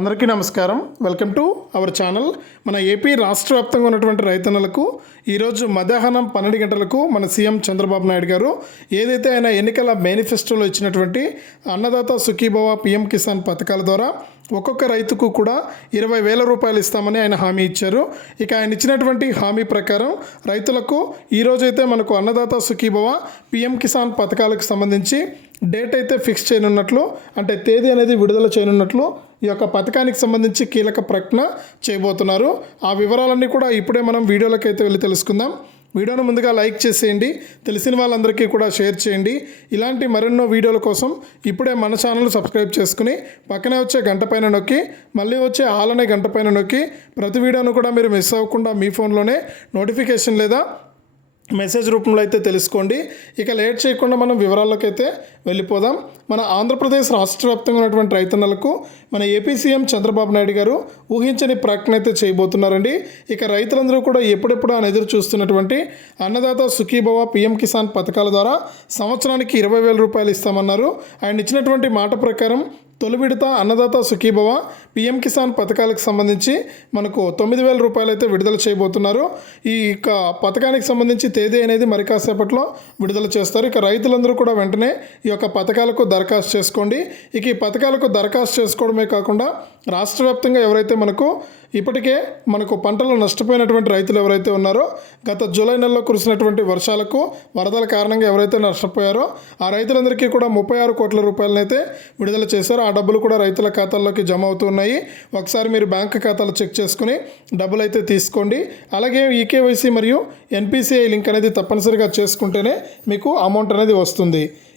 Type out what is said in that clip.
అందరికీ నమస్కారం. Welcome to our channel. మన ఏపీ రాష్ట్ర వ్యాప్తంగా ఉన్నటువంటి రైతన్నలకు ఈరోజు మధ్యాహ్నం పన్నెండు గంటలకు మన సీఎం చంద్రబాబు నాయుడు గారు ఏదైతే ఆయన ఎన్నికల మేనిఫెస్టోలో ఇచ్చినటువంటి అన్నదాత సుఖీభవ పిఎం కిసాన్ పథకాల ద్వారా ఒక్కొక్క రైతుకు కూడా ఇరవై వేల రూపాయలు ఇస్తామని ఆయన హామీ ఇచ్చారు. ఇక ఆయన ఇచ్చినటువంటి హామీ ప్రకారం రైతులకు ఈరోజైతే మనకు అన్నదాత సుఖీభవ పిఎం కిసాన్ పథకాలకు సంబంధించి డేట్ అయితే ఫిక్స్ చేయనున్నట్లు అంటే తేదీ అనేది విడుదల చేయనున్నట్లు ఈ యొక్క పథకానికి సంబంధించి కీలక ప్రకటన చేయబోతున్నారు. ఆ వివరాలన్నీ కూడా ఇప్పుడే మనం వీడియోలోకి అయితే వెళ్ళి తెలుసుకుందాం. వీడియోను ముందుగా లైక్ చేసేయండి. తెలిసిన వాళ్ళందరికీ కూడా షేర్ చేయండి. ఇలాంటి మరెన్నో వీడియోల కోసం ఇప్పుడే మన ఛానల్ సబ్స్క్రైబ్ చేసుకుని పక్కనే వచ్చే గంట పైన నొక్కి మళ్ళీ వచ్చే ఆలనే గంట పైన నొక్కి ప్రతి వీడియోను కూడా మీరు మిస్ అవ్వకుండా మీ ఫోన్లోనే నోటిఫికేషన్ లేదా మెసేజ్ రూపంలో అయితే తెలుసుకోండి. ఇక లేట్ చేయకుండా మనం వివరాల్లోకి అయితే వెళ్ళిపోదాం. మన ఆంధ్రప్రదేశ్ రాష్ట్ర వ్యాప్తంగా ఉన్నటువంటి రైతన్నలకు మన ఏపీ సీఎం చంద్రబాబు నాయుడు గారు ఊహించని ప్రకటన అయితే చేయబోతున్నారండి. ఇక రైతులందరూ కూడా ఎప్పుడెప్పుడు అని ఎదురు చూస్తున్నటువంటి అన్నదాత సుఖీభవ పిఎం కిసాన్ పథకాల ద్వారా సంవత్సరానికి ఇరవై వేల రూపాయలు ఇస్తామన్నారు. ఆయన ఇచ్చినటువంటి మాట ప్రకారం తొలి విడత అన్నదాత సుఖీభవ. పిఎం కిసాన్ పథకాలకు సంబంధించి మనకు తొమ్మిది వేల రూపాయలు అయితే విడుదల చేయబోతున్నారు. ఈ యొక్క పథకానికి సంబంధించి తేదీ అనేది మరి కాసేపట్లో విడుదల చేస్తారు. ఇక రైతులందరూ కూడా వెంటనే ఈ యొక్క పథకాలకు దరఖాస్తు చేసుకోండి. ఇక ఈ పథకాలకు దరఖాస్తు చేసుకోవడమే కాకుండా రాష్ట్ర వ్యాప్తంగా ఎవరైతే మనకు ఇప్పటికే మనకు పంటలు నష్టపోయినటువంటి రైతులు ఎవరైతే ఉన్నారో గత జూలై నెలలో కురిసినటువంటి వర్షాలకు వరదల కారణంగా ఎవరైతే నష్టపోయారో ఆ రైతులందరికీ కూడా ముప్పై ఆరు కోట్ల రూపాయలనైతే విడుదల చేశారు. ఆ డబ్బులు కూడా రైతుల ఖాతాల్లోకి జమ అవుతున్నాయి. ఒకసారి మీరు బ్యాంక్ ఖాతాలు చెక్ చేసుకుని డబ్బులు అయితే తీసుకోండి. అలాగే ఈకేవైసీ మరియు ఎన్పిసిఐ లింక్ అనేది తప్పనిసరిగా చేసుకుంటేనే మీకు అమౌంట్ అనేది వస్తుంది.